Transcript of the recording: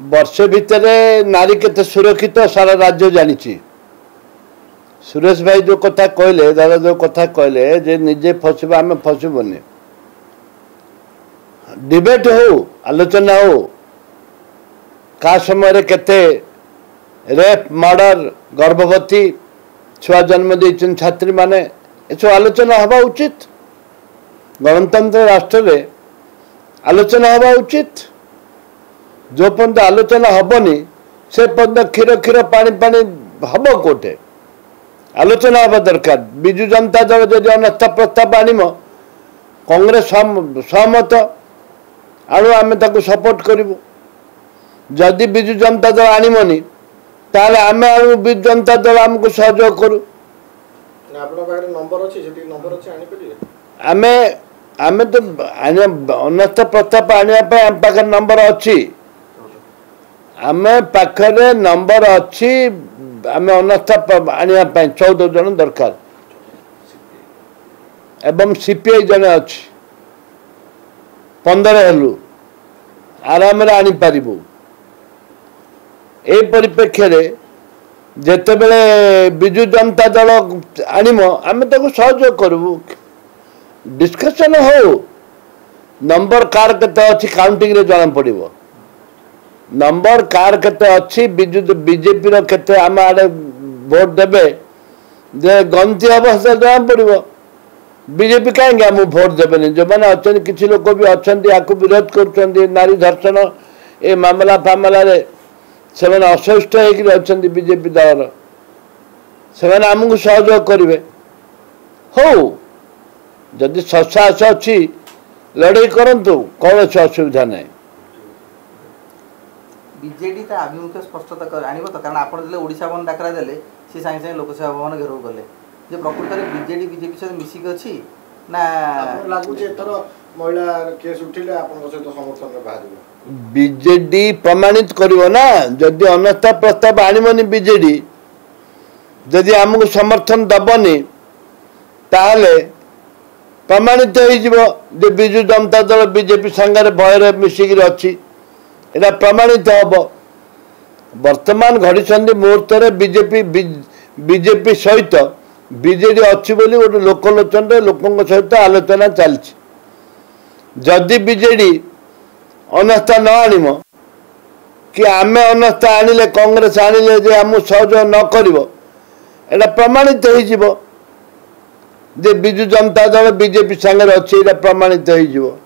वर्ष भितर नारी केते सुरक्षित सारा राज्य जानी। सुरेश भाई जो कथा कहले दादा जो कथा कहले जे निजे फसबा आम फसबनी डिबेट हो आलोचना हो का समय केते रेप मर्डर गर्भवती छुआ जन्म देछन छात्री माने एसो आलोचना हवा उचित। गणतंत्र राष्ट्र रे आलोचना हवा उचित। जो पर्यंत आलोचना हबनी से पर्यंत क्षीर क्षीर पानी पानी हम कोटे आलोचना हवा दरकार। विजु जनता दल जदि अनास्था प्रस्ताव आनिम कांग्रेस सहमत आणु आम सपोर्ट करूँ। जदि विजु जनता दल आनिमनी ताले आम आणु विजु जनता दल आमको सहयोग करू। आमे आमे तो अनास्था प्रस्ताव आने आम पाखे नंबर अच्छी आम पाखे नंबर अच्छी आम अनास्था आने 14 जन दरकार एवं सीपीआई जने अच्छी 15 हेलु आराम आनी पारिबु। ए परिप्रेक्ष्य रे जेते बेले विजु जनता दल आनिम आम सहयोग करू। डिस्कशन हो नंबर कार केते अच्छी काउंटिंग रे जाना पड़िबो। नंबर कार केते अच्छी विजु बीजेपी रो केते आम आडे वोट देबे जे गंती अवस्था जाना पड़िबो। बीजेपी कहीं आम भोट देवे जो मैंने अच्छा किसी लोग भी अच्छा आपको विरोध कर नारी धर्षण ए मामला फामला से असहिष्ठ हो बीजेपी दल से आमको सहयोग करेंगे हो जदि ससाहस अच्छी लड़ाई करूँ कौन असुविधा ना। बीजेडी आभिमुख्य स्पष्टता आनिब तो कारण आप ओडिशा भवन डाकरा देले सी सागे सागे लोकसभा भवन घेराव कले जे प्रकृत में बीजेडी बीजेपी सहित मिसिक अच्छी ना लागू एथर महिला केस उठिले आपन सहित समर्थन बाहर बीजेडी प्रमाणित करिवो ना। जदि अनास्था प्रस्ताव आनिमनी बीजेडी जदि आमको समर्थन दबनी ताहले प्रमाणित हो विजु जनता दल बीजेपी संगे भयर मिसिक अच्छी एटा प्रमाणित हम। वर्तमान घड़ी मुहूर्त बीजेपी बीजेपी सहित बीजेडी अच्छी बोली गोटे लोकलोचन लोकों सहित आलोचना चलती। जदि बीजेडी अनास्था न आनिम कि आम अनास्था आनिले कांग्रेस आनिले जे आम सहयोग न करिवो एटा प्रमाणित हो जे विजु जनता दल बीजेपी संगे अच्छी प्रमाणित हो।